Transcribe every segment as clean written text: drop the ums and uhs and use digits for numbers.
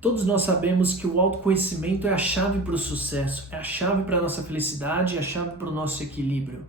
Todos nós sabemos que o autoconhecimento é a chave para o sucesso, é a chave para a nossa felicidade, é a chave para o nosso equilíbrio.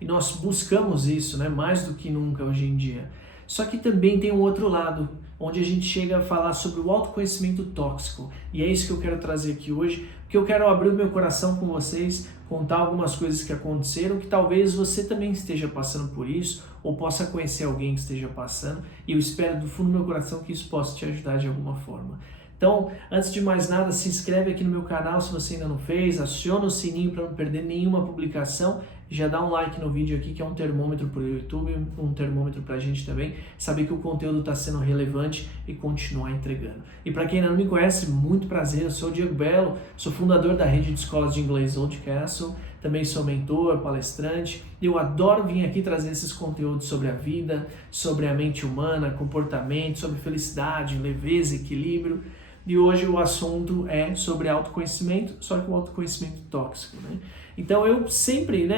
E nós buscamos isso, né, mais do que nunca hoje em dia. Só que também tem um outro lado, onde a gente chega a falar sobre o autoconhecimento tóxico. E é isso que eu quero trazer aqui hoje, porque eu quero abrir o meu coração com vocês, contar algumas coisas que aconteceram, que talvez você também esteja passando por isso, ou possa conhecer alguém que esteja passando, e eu espero do fundo do meu coração que isso possa te ajudar de alguma forma. Então, antes de mais nada, se inscreve aqui no meu canal se você ainda não fez, aciona o sininho para não perder nenhuma publicação, já dá um like no vídeo aqui que é um termômetro para o YouTube, um termômetro para a gente também, saber que o conteúdo está sendo relevante e continuar entregando. E para quem ainda não me conhece, muito prazer, eu sou o Diego Belo, sou fundador da rede de escolas de inglês Old Castle, também sou mentor, palestrante, e eu adoro vir aqui trazer esses conteúdos sobre a vida, sobre a mente humana, comportamento, sobre felicidade, leveza, equilíbrio. E hoje o assunto é sobre autoconhecimento, só que o autoconhecimento tóxico, né? Então eu sempre,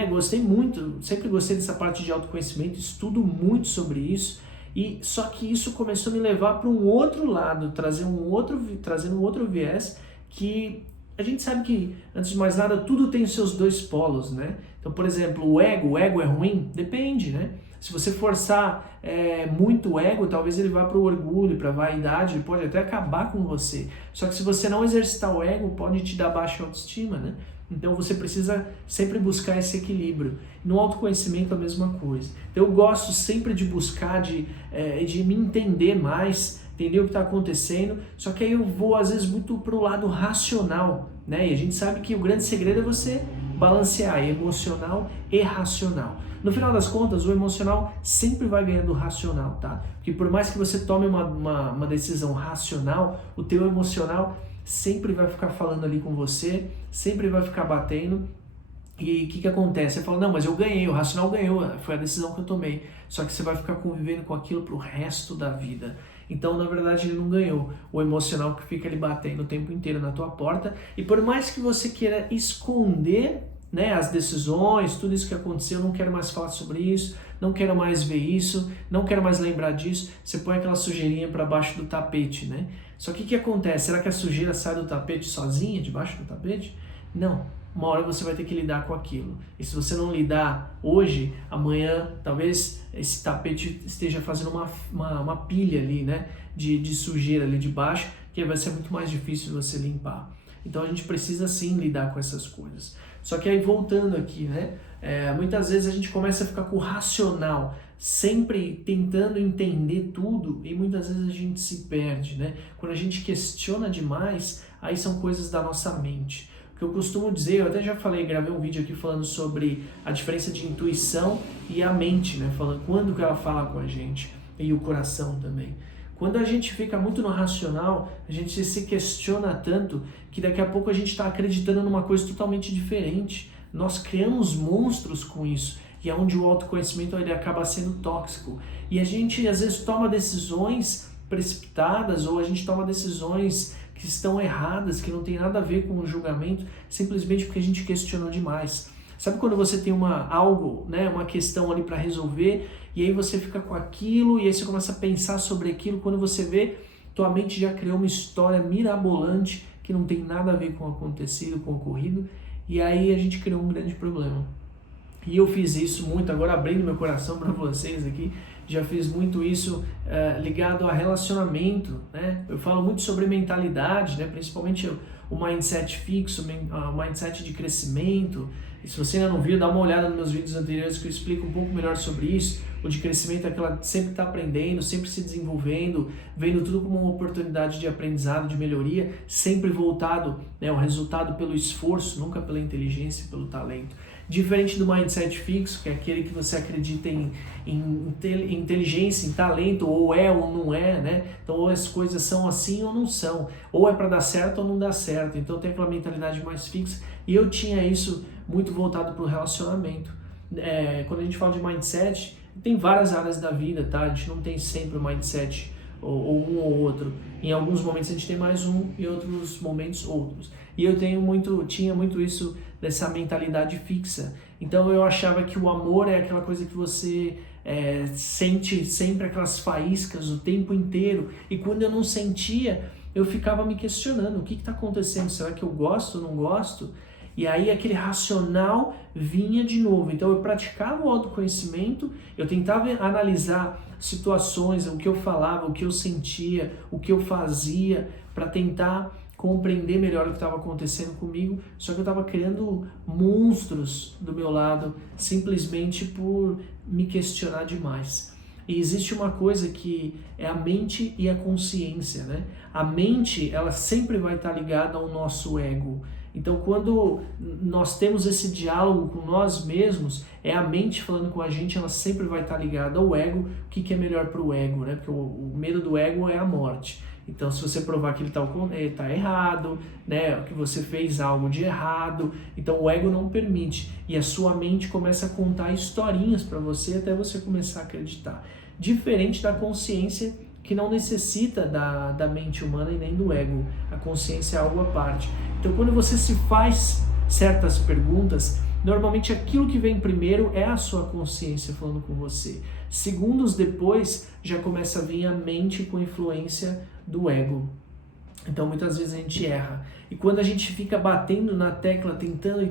sempre gostei dessa parte de autoconhecimento, estudo muito sobre isso, e só que isso começou a me levar para um outro lado, trazendo um outro viés que a gente sabe que, antes de mais nada, tudo tem os seus dois polos, né? Então, por exemplo, o ego é ruim? Depende, né? Se você forçar muito o ego, talvez ele vá para o orgulho, para a vaidade, ele pode até acabar com você. Só que se você não exercitar o ego, pode te dar baixa autoestima, né? Então você precisa sempre buscar esse equilíbrio. No autoconhecimento a mesma coisa. Então eu gosto sempre de buscar, de me entender mais, entender o que está acontecendo, só que aí eu vou às vezes muito para o lado racional, né? E a gente sabe que o grande segredo é você balancear emocional e racional. No final das contas, o emocional sempre vai ganhar do racional, tá? Porque por mais que você tome uma decisão racional, o teu emocional sempre vai ficar falando ali com você, sempre vai ficar batendo. E o que acontece? Você fala, não, mas eu ganhei, o racional ganhou, foi a decisão que eu tomei. Só que você vai ficar convivendo com aquilo pro resto da vida. Então, na verdade, ele não ganhou. O emocional que fica ali batendo o tempo inteiro na tua porta. E por mais que você queira esconder, né, as decisões, tudo isso que aconteceu, eu não quero mais falar sobre isso, não quero mais ver isso, não quero mais lembrar disso, você põe aquela sujeirinha para baixo do tapete, né? Só que o que acontece? Será que a sujeira sai do tapete sozinha, debaixo do tapete? Não. Uma hora você vai ter que lidar com aquilo. E se você não lidar hoje, amanhã talvez esse tapete esteja fazendo uma pilha ali, né, de sujeira ali de baixo, que vai ser muito mais difícil você limpar. Então a gente precisa sim lidar com essas coisas. Só que aí voltando aqui, né, muitas vezes a gente começa a ficar com o racional, sempre tentando entender tudo, e muitas vezes a gente se perde, né? Quando a gente questiona demais, aí são coisas da nossa mente. O que eu costumo dizer, eu até já falei, gravei um vídeo aqui falando sobre a diferença de intuição e a mente, né? Falando quando que ela fala com a gente, e o coração também. Quando a gente fica muito no racional, a gente se questiona tanto que daqui a pouco a gente está acreditando numa coisa totalmente diferente. Nós criamos monstros com isso, e é onde o autoconhecimento ele acaba sendo tóxico. E a gente às vezes toma decisões precipitadas, ou a gente toma decisões que estão erradas, que não tem nada a ver com o julgamento, simplesmente porque a gente questionou demais. Sabe quando você tem uma questão ali para resolver, e aí você fica com aquilo, e aí você começa a pensar sobre aquilo, quando você vê, tua mente já criou uma história mirabolante, que não tem nada a ver com o acontecido, com o ocorrido, e aí a gente criou um grande problema. E eu fiz isso muito, agora abrindo meu coração para vocês aqui, já fiz muito isso ligado a relacionamento, né? Eu falo muito sobre mentalidade, né? Principalmente o mindset fixo, o mindset de crescimento. E se você ainda não viu, dá uma olhada nos meus vídeos anteriores que eu explico um pouco melhor sobre isso. O de crescimento é aquela sempre está aprendendo, sempre se desenvolvendo, vendo tudo como uma oportunidade de aprendizado, de melhoria, sempre voltado, né, o resultado pelo esforço, nunca pela inteligência e pelo talento. Diferente do mindset fixo, que é aquele que você acredita em inteligência, em talento, ou é ou não é, né? Então ou as coisas são assim ou não são, ou é para dar certo ou não dá certo. Então tem aquela mentalidade mais fixa, e eu tinha isso muito voltado para o relacionamento. Quando a gente fala de mindset, tem várias áreas da vida, tá? A gente não tem sempre o mindset ou um ou outro. Em alguns momentos a gente tem mais um, e outros momentos outros. E eu tinha muito isso dessa mentalidade fixa. Então eu achava que o amor é aquela coisa que você sente sempre aquelas faíscas o tempo inteiro. E quando eu não sentia, eu ficava me questionando, o que está acontecendo? Será que eu gosto ou não gosto? E aí aquele racional vinha de novo. Então eu praticava o autoconhecimento, eu tentava analisar situações, o que eu falava, o que eu sentia, o que eu fazia, para tentar compreender melhor o que estava acontecendo comigo, só que eu estava criando monstros do meu lado, simplesmente por me questionar demais. E existe uma coisa que é a mente e a consciência, né? A mente, ela sempre vai estar ligada ao nosso ego. Então, quando nós temos esse diálogo com nós mesmos, é a mente falando com a gente, ela sempre vai estar ligada ao ego. O que é melhor para o ego, né? Porque o medo do ego é a morte. Então, se você provar que ele está errado, né, que você fez algo de errado, então o ego não permite. E a sua mente começa a contar historinhas para você até você começar a acreditar. Diferente da consciência, que não necessita da mente humana e nem do ego. A consciência é algo à parte. Então, quando você se faz certas perguntas, normalmente aquilo que vem primeiro é a sua consciência falando com você. Segundos depois, já começa a vir a mente com influência do ego. Então, muitas vezes a gente erra. E quando a gente fica batendo na tecla, tentando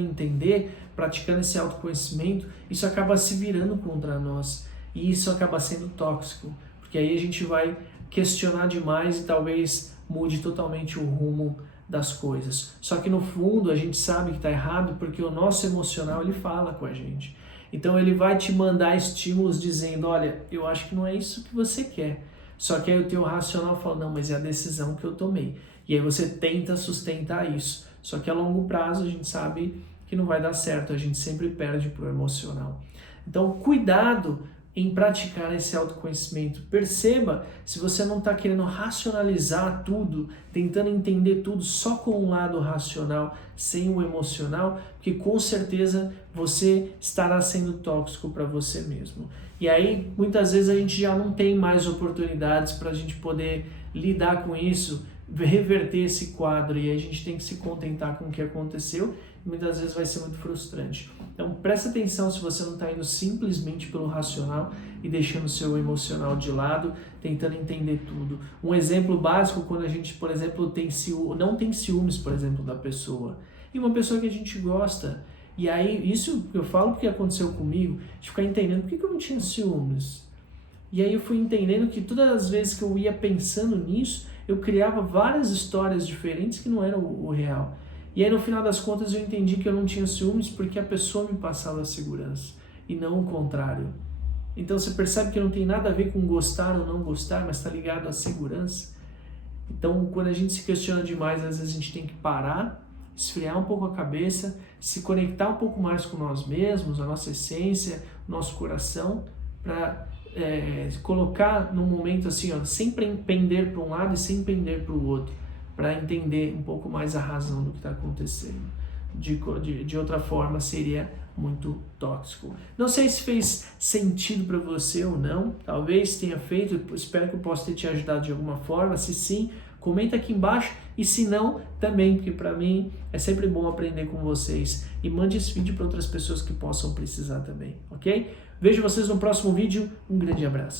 entender, praticando esse autoconhecimento, isso acaba se virando contra nós. E isso acaba sendo tóxico. Porque aí a gente vai questionar demais e talvez mude totalmente o rumo das coisas. Só que no fundo a gente sabe que está errado porque o nosso emocional ele fala com a gente. Então ele vai te mandar estímulos dizendo, olha, eu acho que não é isso que você quer. Só que aí o teu racional fala, não, mas é a decisão que eu tomei. E aí você tenta sustentar isso. Só que a longo prazo a gente sabe que não vai dar certo, a gente sempre perde pro emocional. Então cuidado em praticar esse autoconhecimento. Perceba se você não está querendo racionalizar tudo, tentando entender tudo só com o lado racional, sem o emocional, porque com certeza você estará sendo tóxico para você mesmo. E aí, muitas vezes a gente já não tem mais oportunidades para a gente poder lidar com isso, reverter esse quadro, e aí a gente tem que se contentar com o que aconteceu, e muitas vezes vai ser muito frustrante. Então presta atenção se você não está indo simplesmente pelo racional e deixando o seu emocional de lado, tentando entender tudo. Um exemplo básico, quando a gente, por exemplo, não tem ciúmes, por exemplo, da pessoa, e uma pessoa que a gente gosta, e aí isso eu falo porque aconteceu comigo, de ficar entendendo por que eu não tinha ciúmes. E aí eu fui entendendo que todas as vezes que eu ia pensando nisso, eu criava várias histórias diferentes que não eram o real. E aí no final das contas eu entendi que eu não tinha ciúmes porque a pessoa me passava a segurança e não o contrário. Então você percebe que não tem nada a ver com gostar ou não gostar, mas está ligado à segurança. Então quando a gente se questiona demais, às vezes a gente tem que parar, esfriar um pouco a cabeça, se conectar um pouco mais com nós mesmos, a nossa essência, o nosso coração, para colocar num momento assim, ó, sem pender para um lado e sem pender para o outro, para entender um pouco mais a razão do que está acontecendo. De outra forma, seria muito tóxico. Não sei se fez sentido para você ou não, talvez tenha feito, espero que eu possa ter te ajudado de alguma forma. Se sim, comenta aqui embaixo, e se não, também, porque para mim é sempre bom aprender com vocês. E mande esse vídeo para outras pessoas que possam precisar também, ok? Vejo vocês no próximo vídeo, um grande abraço.